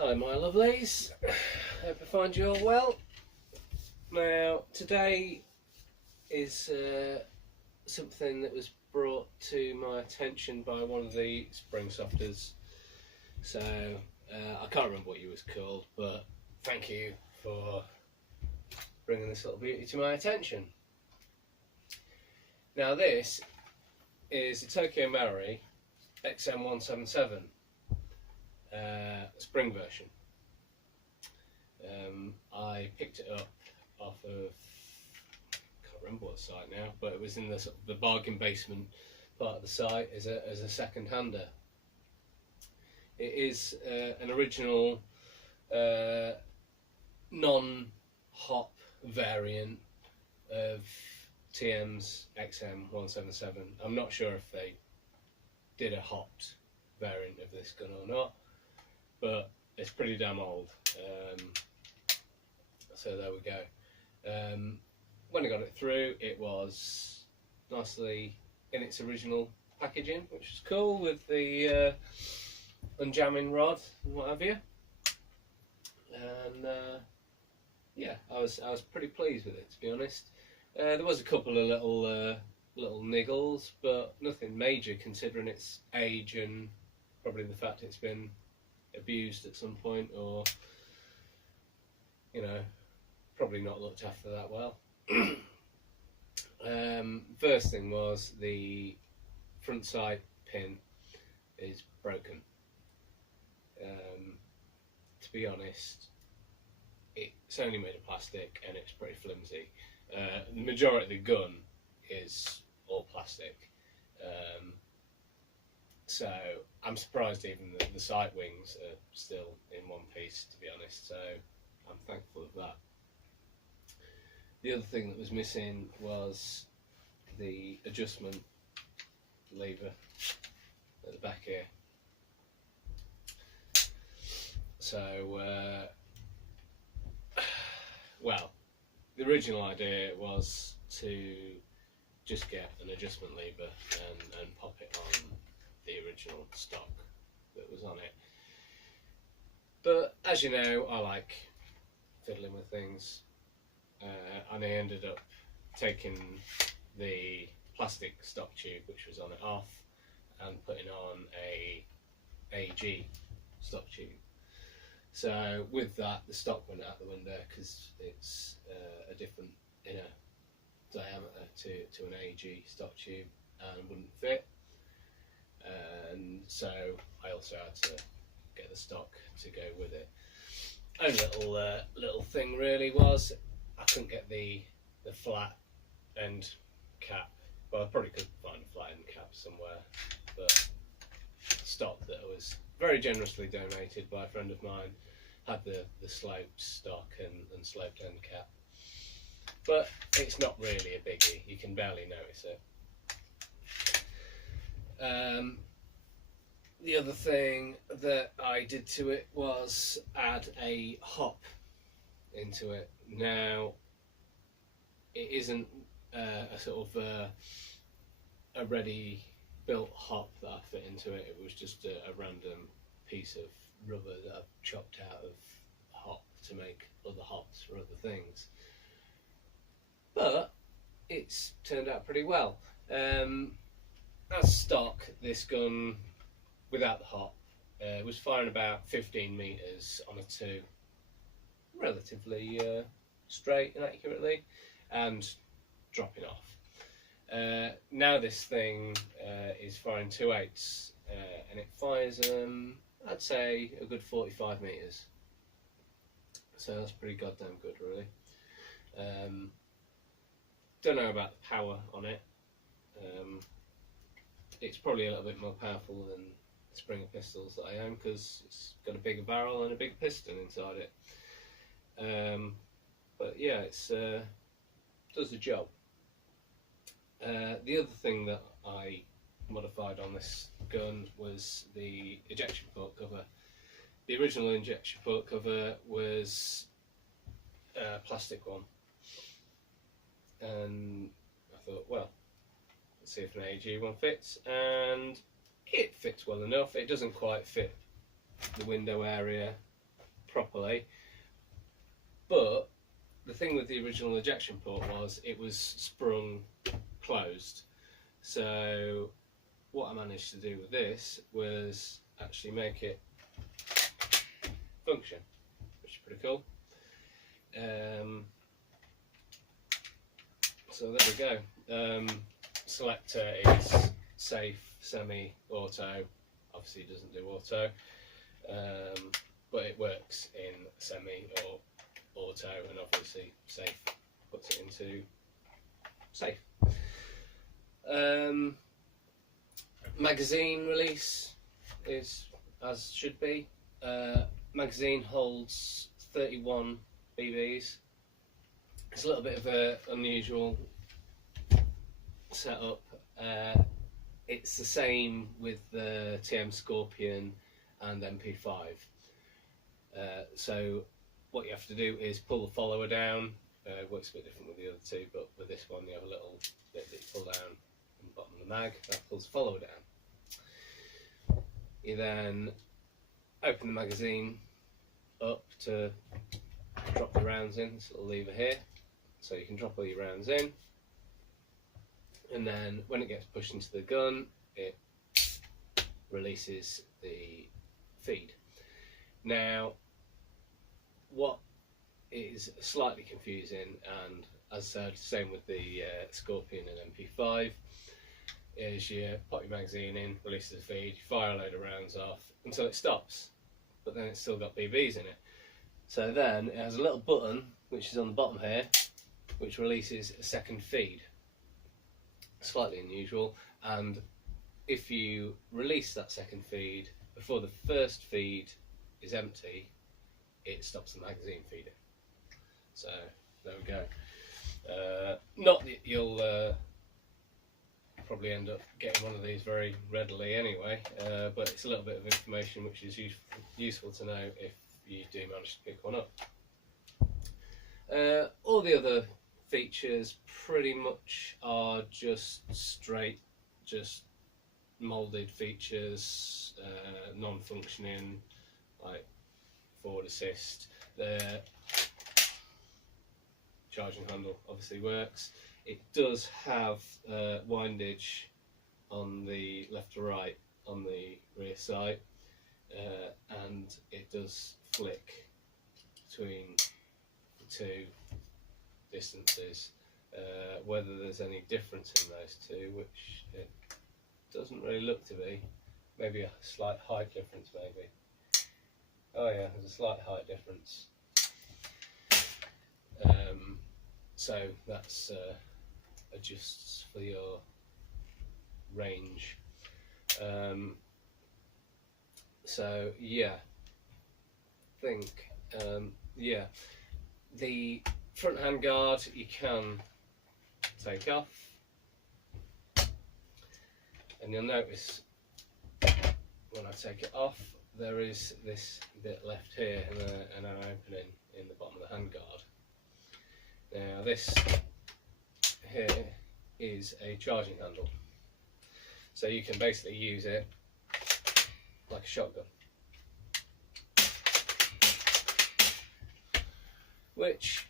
Hello my lovelies, hope I find you all well. Now today is something that was brought to my attention by one of the spring softers. So I can't remember what you was called, but thank you for bringing this little beauty to my attention. Now this is the Tokyo Marui XM177 spring version. I picked it up off of, I can't remember what site now, but it was in the sort of the bargain basement part of the site as a second hander. It is an original non-hop variant of TM's XM177. I'm not sure if they did a hopped variant of this gun or not, but it's pretty damn old. So there we go. When I got it through, it was nicely in its original packaging, which was cool, with the unjamming rod and what have you. And yeah, I was pretty pleased with it, to be honest. There was a couple of little niggles, but nothing major considering its age and probably the fact it's been abused at some point, or you know, probably not looked after that well. First thing was the front sight pin is broken. To be honest, it's only made of plastic and it's pretty flimsy. The majority of the gun is all plastic, so I'm surprised even the sight wings are still in one piece, to be honest, so I'm thankful of that. The other thing that was missing was the adjustment lever at the back here. So well, the original idea was to just get an adjustment lever and pop it on the original stock that was on it. But as you know, I like fiddling with things, and I ended up taking the plastic stock tube which was on it off and putting on a AG stock tube. So with that, the stock went out the window because it's a different inner diameter to an AG stock tube and wouldn't fit. And so I also had to get the stock to go with it. Only little thing really was I couldn't get the flat end cap. Well, I probably could find a flat end cap somewhere, but stock that was very generously donated by a friend of mine had the sloped stock and sloped end cap. But it's not really a biggie, you can barely notice it. The other thing that I did to it was add a hop into it. Now, it isn't a sort of a ready built hop that I fit into it. It was just a random piece of rubber that I've chopped out of hop to make other hops for other things. But it's turned out pretty well. As stock, this gun without the hop was firing about 15 metres on a 2, relatively straight and accurately, and dropping off. Now this thing is firing 2/8, and it fires I'd say a good 45 metres, so that's pretty goddamn good really. Don't know about the power on it. It's probably a little bit more powerful than the Springer pistols that I own because it's got a bigger barrel and a big piston inside it. But yeah, it's does the job. The other thing that I modified on this gun was the ejection port cover. The original ejection port cover was a plastic one, and I thought, well, let's see if an AG one fits, and it fits well enough. It doesn't quite fit the window area properly. But the thing with the original ejection port was it was sprung closed. So what I managed to do with this was actually make it function, which is pretty cool. So there we go. Selector is safe, semi-auto. Obviously it doesn't do auto, but it works in semi or auto, and obviously safe puts it into safe. Magazine release is as should be. Magazine holds 31 BBs. It's a little bit of an unusual setup. It's the same with the TM Scorpion and MP5. So what you have to do is pull the follower down. Works a bit different with the other two, but with this one you have a little bit that you pull down on the bottom of the mag, that pulls the follower down. You then open the magazine up to drop the rounds in, this little lever here, so you can drop all your rounds in, and then when it gets pushed into the gun it releases the feed. Now what is slightly confusing, and as I said, same with the Scorpion and MP5, is you pop your magazine in, releases the feed, you fire a load of rounds off until it stops, but then it's still got BBs in it. So then it has a little button which is on the bottom here which releases a second feed. Slightly unusual, and if you release that second feed before the first feed is empty, it stops the magazine feeding. So there we go. Not that you'll probably end up getting one of these very readily anyway, but it's a little bit of information which is useful to know if you do manage to pick one up. All the other features pretty much are just straight, just moulded features, non-functioning, like forward assist. The charging handle obviously works. It does have windage on the left to right on the rear sight, and it does flick between the two distances. Whether there's any difference in those two, which it doesn't really look to be. Maybe a slight height difference, maybe. Oh yeah, there's a slight height difference. So that's adjusts for your range. So yeah, I think yeah, the front hand guard you can take off, and you'll notice when I take it off there is this bit left here and an opening in the bottom of the hand guard. Now this here is a charging handle, so you can basically use it like a shotgun, which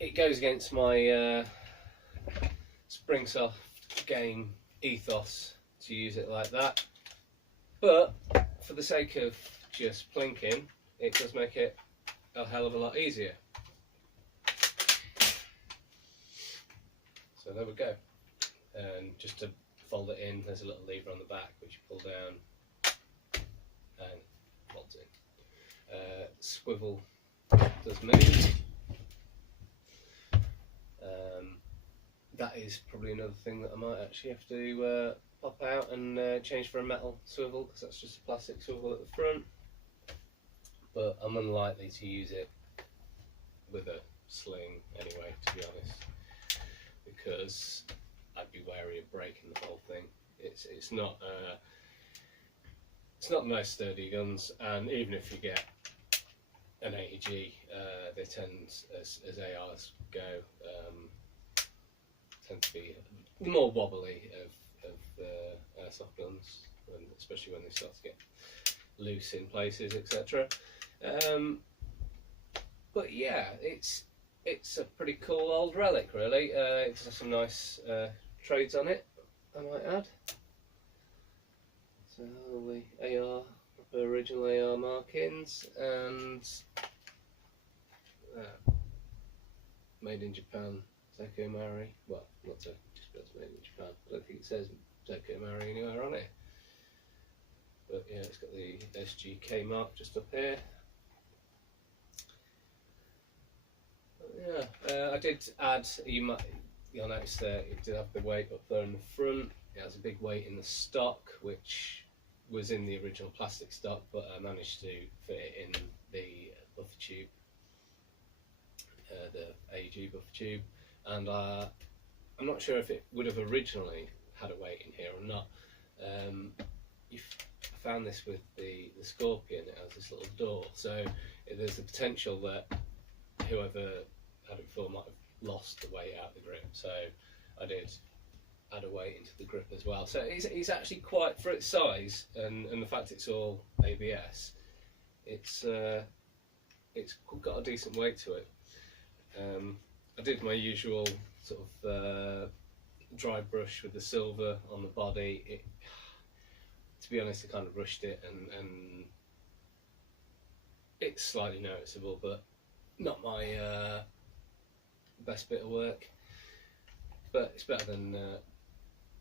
it goes against my Springsoft game ethos to use it like that, but for the sake of just plinking, it does make it a hell of a lot easier. So there we go. And just to fold it in, there's a little lever on the back which you pull down and folds in. Swivel does move. That is probably another thing that I might actually have to pop out and change for a metal swivel, because that's just a plastic swivel at the front. But I'm unlikely to use it with a sling anyway, to be honest, because I'd be wary of breaking the whole thing. It's not the most sturdy guns, and even if you get an 80G, they tend, as ARs go, tend to be more wobbly of airsoft guns, especially when they start to get loose in places, etc. But yeah, it's a pretty cool old relic, really. It has some nice trades on it, I might add. So the AR, original AR markings, and made in Japan, Tokyo Marui. Well, not just made in Japan. I don't think it says Tokyo Marui anywhere on it. But yeah, it's got the SGK mark just up here. But yeah, I did add. You'll notice there it did have the weight up there in the front. It has a big weight in the stock, which was in the original plastic stock, but I managed to fit it in the buffer tube, the AEG buffer tube, and I'm not sure if it would have originally had a weight in here or not. I found this with the Scorpion. It has this little door, so there's the potential that whoever had it before might have lost the weight out of the grip. So I did add a weight into the grip as well. So it's actually quite, for its size and the fact it's all ABS, it's got a decent weight to it. I did my usual sort of dry brush with the silver on the body. To be honest, I kind of rushed it, and it's slightly noticeable, but not my best bit of work. But it's better than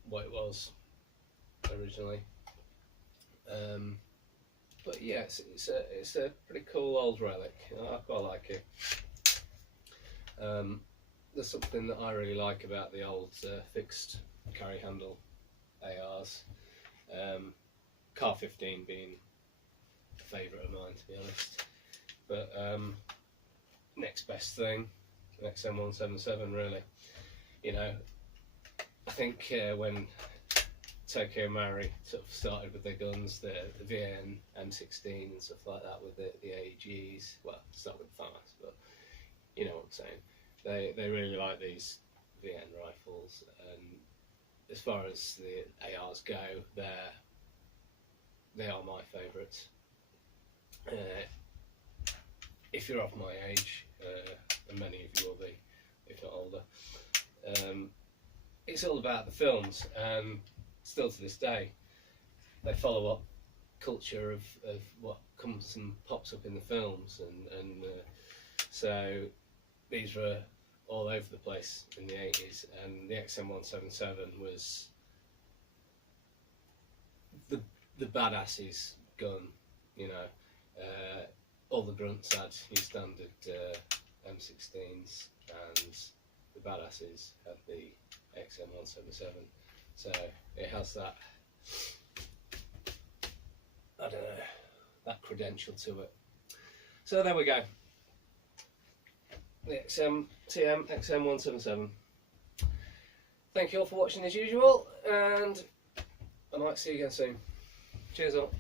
what it was originally. But yeah, it's a pretty cool old relic. I quite like it. There's something that I really like about the old fixed carry handle ARs. Car 15 being a favourite of mine, to be honest. But next best thing, an XM177 really. You know, I think when Tokyo Marui sort of started with their guns, the VN M16 and stuff like that with the AEGs, well, start with the FAMAS, but you know what I'm saying. They really like these VN rifles, and as far as the ARs go, they are my favourites. If you're of my age, and many of you will be, if not older, it's all about the films, and still to this day they follow up culture of what comes and pops up in the films, and so these were all over the place in the 80s, and the XM177 was the badass's gun, you know. All the grunts had your standard M16s, and the badasses had the XM177. So it has that, I don't know, that credential to it. So there we go. The XM177. Thank you all for watching as usual, and I might see you again soon. Cheers all.